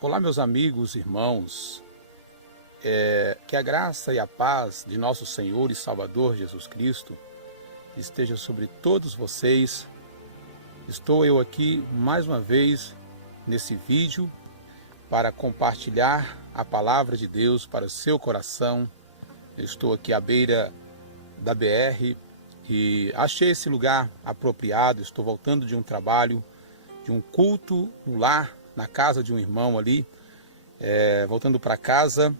Olá, meus amigos, irmãos, que a graça e a paz de nosso Senhor e Salvador Jesus Cristo esteja sobre todos vocês. Estou eu aqui mais uma vez nesse vídeo para compartilhar a palavra de Deus para o seu coração. Eu estou aqui à beira da BR e achei esse lugar apropriado. Estou voltando de um trabalho, de um culto no lar, na casa de um irmão ali, voltando para casa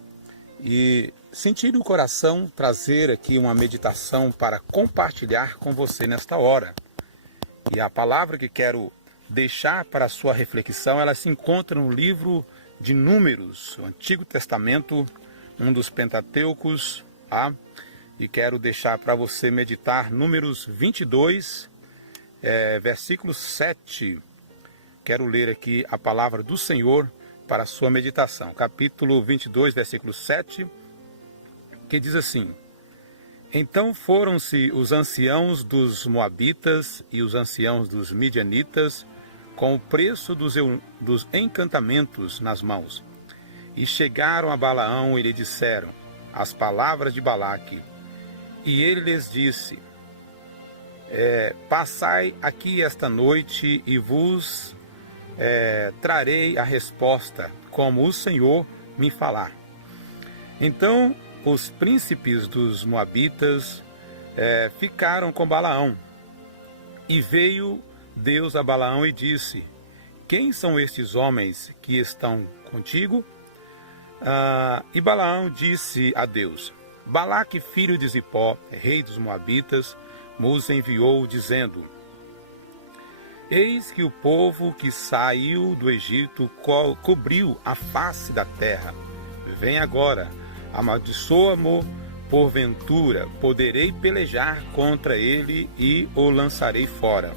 e senti no coração trazer aqui uma meditação para compartilhar com você nesta hora. E a palavra que quero deixar para a sua reflexão, ela se encontra no livro de Números, o Antigo Testamento, um dos Pentateucos, tá? E quero deixar para você meditar Números 22, versículo 7. Quero ler aqui a palavra do Senhor para a sua meditação. Capítulo 22, versículo 7, que diz assim: Então foram-se os anciãos dos Moabitas e os anciãos dos Midianitas com o preço dos encantamentos nas mãos. E chegaram a Balaão e lhe disseram as palavras de Balaque. E ele lhes disse: Passai aqui esta noite e vos trarei a resposta, como o Senhor me falar. Então os príncipes dos Moabitas ficaram com Balaão. E veio Deus a Balaão e disse: Quem são estes homens que estão contigo? E Balaão disse a Deus: Balaque, filho de Zipó, rei dos Moabitas, nos enviou, dizendo: Eis que o povo que saiu do Egito cobriu a face da terra. Vem agora, amaldiçoa-mo, porventura poderei pelejar contra ele e o lançarei fora.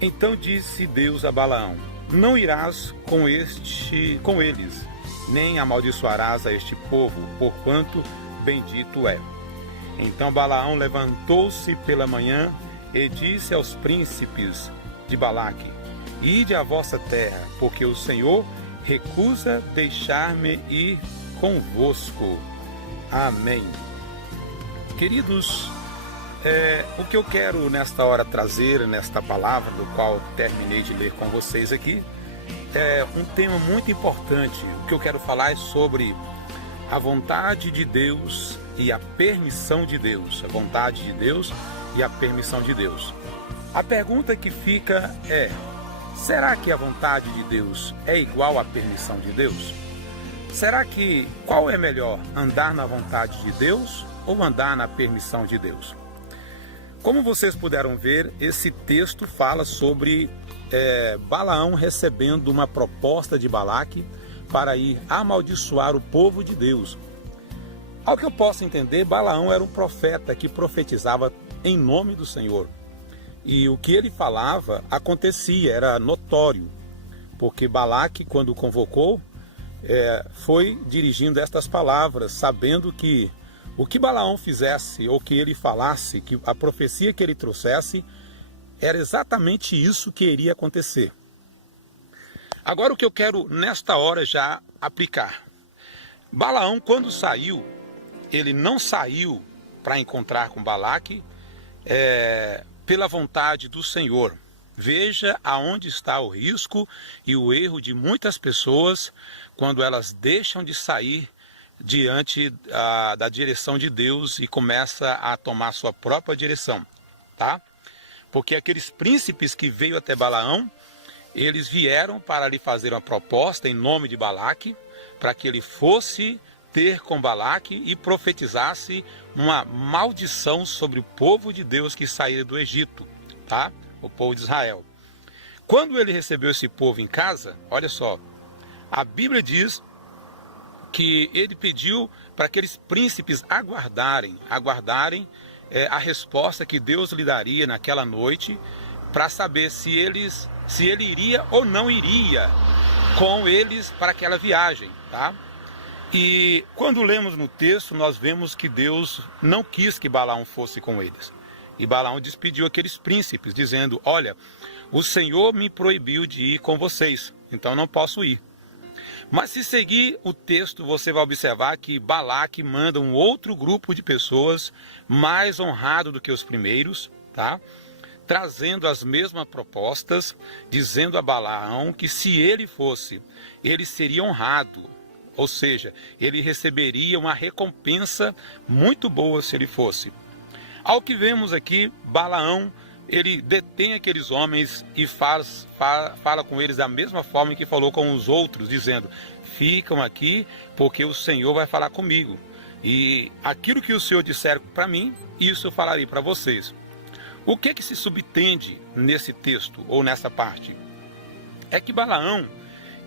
Então disse Deus a Balaão: Não irás com eles, nem amaldiçoarás a este povo, porquanto bendito é. Então Balaão levantou-se pela manhã e disse aos príncipes de Balaque: Ide à vossa terra, porque o Senhor recusa deixar-me ir convosco. Amém. Queridos, o que eu quero nesta hora trazer, nesta palavra, do qual terminei de ler com vocês aqui, é um tema muito importante. O que eu quero falar é sobre a vontade de Deus e a permissão de Deus. A vontade de Deus e a permissão de Deus. A pergunta que fica é: será que a vontade de Deus é igual à permissão de Deus? Será que qual é melhor, andar na vontade de Deus ou andar na permissão de Deus? Como vocês puderam ver, esse texto fala sobre Balaão recebendo uma proposta de Balaque para ir amaldiçoar o povo de Deus. Ao que eu posso entender, Balaão era um profeta que profetizava em nome do Senhor. E o que ele falava acontecia, era notório. Porque Balaque, quando o convocou, foi dirigindo estas palavras, sabendo que o que Balaão fizesse, ou que ele falasse, que a profecia que ele trouxesse, era exatamente isso que iria acontecer. Agora o que eu quero nesta hora já aplicar. Balaão, quando saiu, ele não saiu para encontrar com Balaque pela vontade do Senhor. Veja aonde está o risco e o erro de muitas pessoas quando elas deixam de sair diante da direção de Deus e começa a tomar sua própria direção, tá? Porque aqueles príncipes que veio até Balaão, eles vieram para lhe fazer uma proposta em nome de Balaque, para que ele fosse ter com Balaque e profetizasse uma maldição sobre o povo de Deus que saíra do Egito, tá? O povo de Israel. Quando ele recebeu esse povo em casa, olha só, a Bíblia diz que ele pediu para aqueles príncipes aguardarem a resposta que Deus lhe daria naquela noite, para saber se ele iria ou não iria com eles para aquela viagem, tá? E quando lemos no texto, nós vemos que Deus não quis que Balaão fosse com eles. E Balaão despediu aqueles príncipes, dizendo: olha, o Senhor me proibiu de ir com vocês. então não posso ir. Mas se seguir o texto, você vai observar que Balaque manda um outro grupo de pessoas mais honrado do que os primeiros, tá? Trazendo as mesmas propostas, dizendo a Balaão que se ele fosse, ele seria honrado, ou seja, ele receberia uma recompensa muito boa se ele fosse. Ao que vemos aqui, Balaão, ele detém aqueles homens e fala com eles da mesma forma que falou com os outros, dizendo: ficam aqui porque o Senhor vai falar comigo. E aquilo que o Senhor disser para mim, isso eu falarei para vocês. O que se subtende nesse texto ou nessa parte? É que Balaão,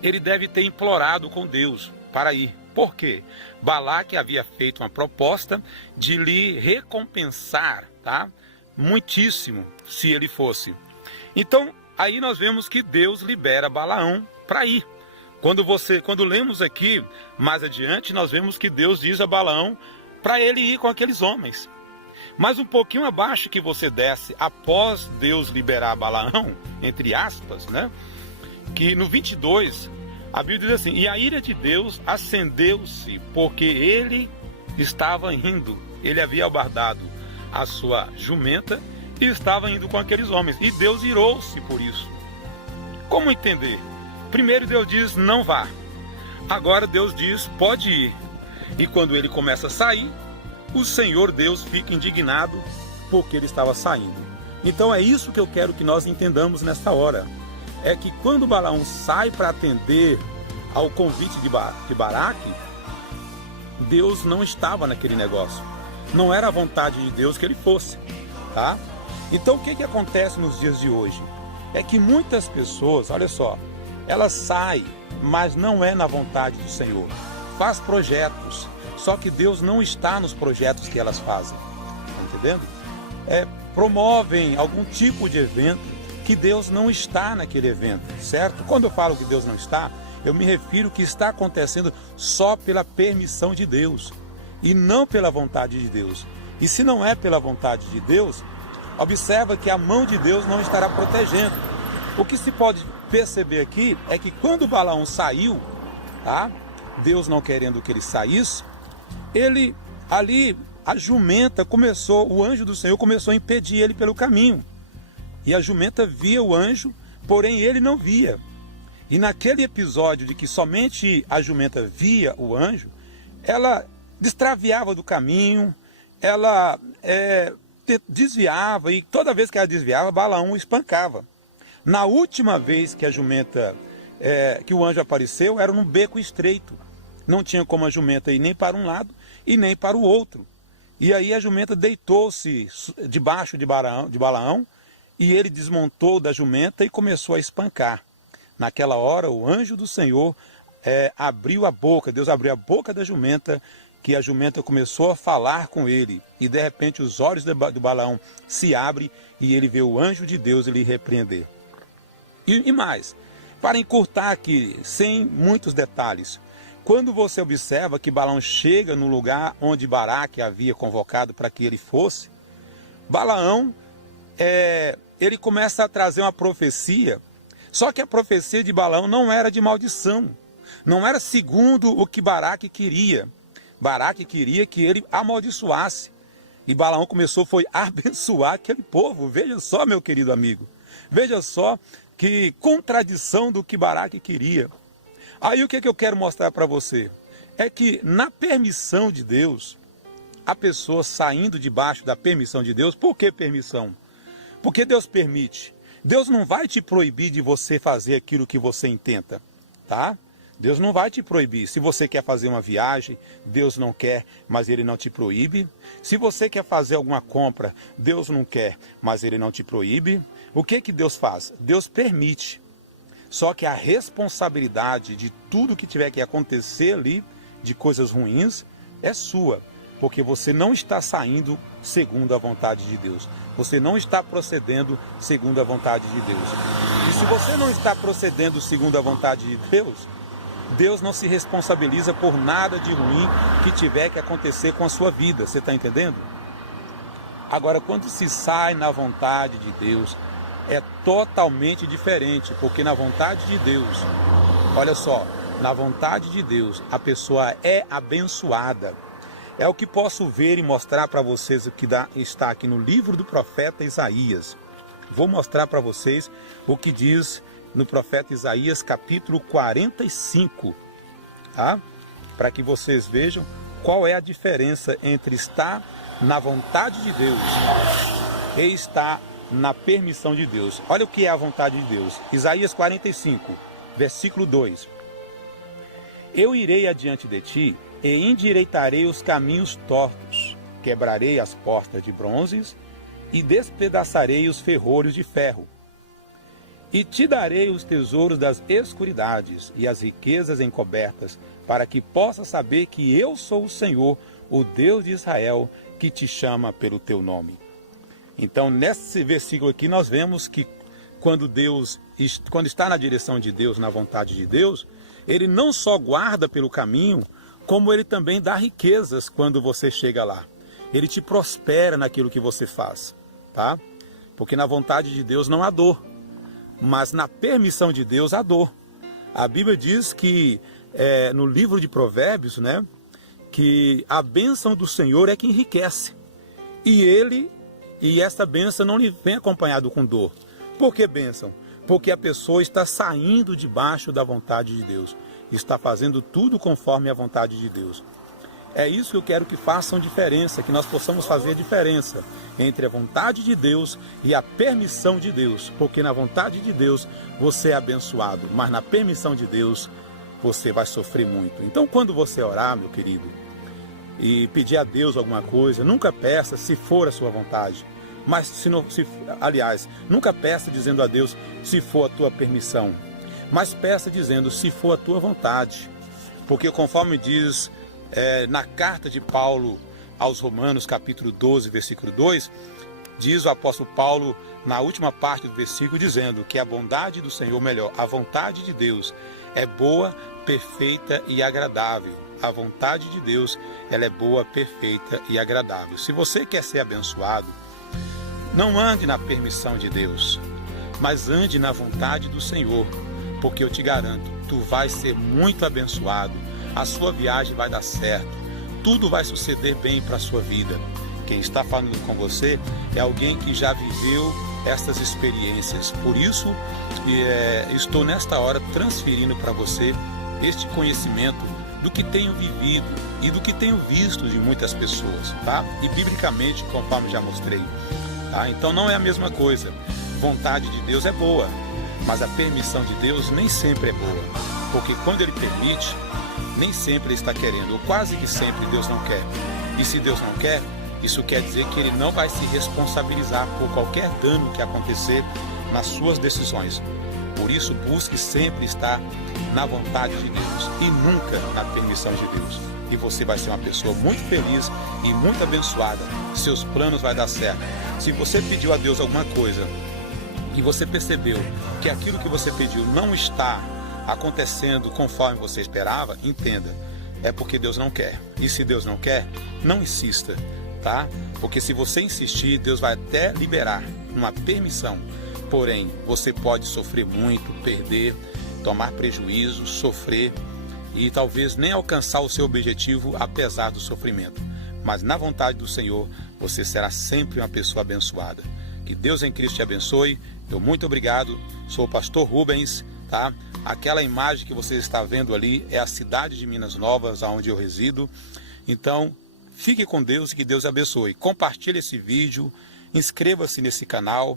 ele deve ter implorado com Deus para ir. Por quê? Balaque havia feito uma proposta de lhe recompensar, tá? Muitíssimo, se ele fosse. Então, aí nós vemos que Deus libera Balaão para ir. Quando lemos aqui, mais adiante, nós vemos que Deus diz a Balaão para ele ir com aqueles homens. Mas um pouquinho abaixo que você desce, após Deus liberar Balaão, entre aspas, né? Que no 22, a Bíblia diz assim: e a ira de Deus acendeu-se, porque ele estava indo, ele havia albardado a sua jumenta e estava indo com aqueles homens. E Deus irou-se por isso. Como entender? Primeiro Deus diz: não vá. Agora Deus diz: pode ir. E quando ele começa a sair, o Senhor Deus fica indignado porque ele estava saindo. Então é isso que eu quero que nós entendamos nesta hora. É que quando Balaão sai para atender ao convite de Balaque, Deus não estava naquele negócio. Não era a vontade de Deus que ele fosse, tá? Então o que acontece nos dias de hoje? É que muitas pessoas, olha só, elas saem, mas não é na vontade do Senhor. Faz projetos, só que Deus não está nos projetos que elas fazem, tá entendendo? Promovem algum tipo de evento que Deus não está naquele evento, certo? Quando eu falo que Deus não está, eu me refiro que está acontecendo só pela permissão de Deus e não pela vontade de Deus. E se não é pela vontade de Deus, observa que a mão de Deus não estará protegendo. O que se pode perceber aqui é que quando Balaão saiu, tá? Deus não querendo que ele saísse, a jumenta começou, o anjo do Senhor começou a impedir ele pelo caminho. E a jumenta via o anjo, porém ele não via. E naquele episódio de que somente a jumenta via o anjo, ela destraviava do caminho, ela desviava, e toda vez que ela desviava, Balaão o espancava. Na última vez que a jumenta, que o anjo apareceu, era num beco estreito. Não tinha como a jumenta ir nem para um lado e nem para o outro. E aí a jumenta deitou-se debaixo de Balaão, e ele desmontou da jumenta e começou a espancar. Naquela hora, o anjo do Senhor abriu a boca, Deus abriu a boca da jumenta, que a jumenta começou a falar com ele. E de repente os olhos do Balaão se abrem e ele vê o anjo de Deus lhe repreender. E mais, para encurtar aqui, sem muitos detalhes, quando você observa que Balaão chega no lugar onde Balaque havia convocado para que ele fosse, Balaão, ele começa a trazer uma profecia, só que a profecia de Balaão não era de maldição, não era segundo o que Balaque queria. Balaque queria que ele amaldiçoasse, e Balaão foi abençoar aquele povo. Veja só, meu querido amigo, veja só que contradição do que Balaque queria. Aí o que eu quero mostrar para você? É que na permissão de Deus, a pessoa saindo debaixo da permissão de Deus. Por que permissão? Porque Deus permite. Deus não vai te proibir de você fazer aquilo que você intenta, tá? Deus não vai te proibir. Se você quer fazer uma viagem, Deus não quer, mas Ele não te proíbe. Se você quer fazer alguma compra, Deus não quer, mas Ele não te proíbe. O que Deus faz? Deus permite. Só que a responsabilidade de tudo que tiver que acontecer ali, de coisas ruins, é sua. Porque você não está saindo segundo a vontade de Deus. Você não está procedendo segundo a vontade de Deus. E se você não está procedendo segundo a vontade de Deus, Deus não se responsabiliza por nada de ruim que tiver que acontecer com a sua vida. Você está entendendo? Agora, quando se sai na vontade de Deus, é totalmente diferente, porque na vontade de Deus, Olha só, na vontade de Deus, a pessoa é abençoada. É o que posso ver e mostrar para vocês o que está aqui no livro do profeta Isaías. Vou mostrar para vocês o que diz no profeta Isaías, capítulo 45, tá? Para que vocês vejam qual é a diferença entre estar na vontade de Deus e estar na permissão de Deus. Olha o que é a vontade de Deus. Isaías 45, versículo 2. Eu irei adiante de ti e endireitarei os caminhos tortos, quebrarei as portas de bronze e despedaçarei os ferrolhos de ferro. E te darei os tesouros das escuridades e as riquezas encobertas, para que possas saber que eu sou o Senhor, o Deus de Israel, que te chama pelo teu nome. Então, nesse versículo aqui, nós vemos que quando está na direção de Deus, na vontade de Deus, Ele não só guarda pelo caminho, como Ele também dá riquezas quando você chega lá. Ele te prospera naquilo que você faz, tá? Porque na vontade de Deus não há dor, mas na permissão de Deus há dor. A Bíblia diz que no livro de Provérbios, né, que a bênção do Senhor é que enriquece. E essa bênção não lhe vem acompanhado com dor. Por que bênção? Porque a pessoa está saindo debaixo da vontade de Deus. Está fazendo tudo conforme a vontade de Deus. É isso que eu quero que façam diferença, que nós possamos fazer diferença entre a vontade de Deus e a permissão de Deus. Porque na vontade de Deus você é abençoado, mas na permissão de Deus você vai sofrer muito. Então, quando você orar, meu querido, e pedir a Deus alguma coisa, nunca peça se for a sua vontade. Mas, aliás, nunca peça dizendo a Deus se for a tua permissão. Mas peça dizendo se for a tua vontade. Porque conforme diz na carta de Paulo aos Romanos, capítulo 12, versículo 2, diz o apóstolo Paulo, na última parte do versículo, dizendo que a bondade do Senhor, melhor, a vontade de Deus é boa, perfeita e agradável. A vontade de Deus, ela é boa, perfeita e agradável. Se você quer ser abençoado, não ande na permissão de Deus, mas ande na vontade do Senhor, porque eu te garanto, tu vais ser muito abençoado, a sua viagem vai dar certo, tudo vai suceder bem para a sua vida. Quem está falando com você é alguém que já viveu estas experiências, por isso estou nesta hora transferindo para você este conhecimento do que tenho vivido e do que tenho visto de muitas pessoas, tá? E biblicamente, conforme já mostrei, tá? Então não é a mesma coisa. Vontade de Deus é boa, mas a permissão de Deus nem sempre é boa, porque quando Ele permite, nem sempre Ele está querendo, ou quase que sempre Deus não quer. E se Deus não quer, isso quer dizer que Ele não vai se responsabilizar por qualquer dano que acontecer nas suas decisões. Por isso, busque sempre estar na vontade de Deus e nunca na permissão de Deus. E você vai ser uma pessoa muito feliz e muito abençoada. Seus planos vão dar certo. Se você pediu a Deus alguma coisa e você percebeu que aquilo que você pediu não está acontecendo conforme você esperava, entenda, é porque Deus não quer. E se Deus não quer, não insista, tá? Porque se você insistir, Deus vai até liberar uma permissão. Porém, você pode sofrer muito, perder, tomar prejuízo, sofrer e talvez nem alcançar o seu objetivo apesar do sofrimento. Mas na vontade do Senhor, você será sempre uma pessoa abençoada. Que Deus em Cristo te abençoe. Eu muito obrigado. Sou o pastor Rubens, tá? Aquela imagem que você está vendo ali é a cidade de Minas Novas, onde eu resido. Então, fique com Deus e que Deus abençoe. Compartilhe esse vídeo, inscreva-se nesse canal.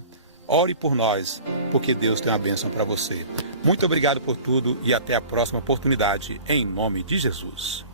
Ore por nós, porque Deus tem uma bênção para você. Muito obrigado por tudo e até a próxima oportunidade, em nome de Jesus.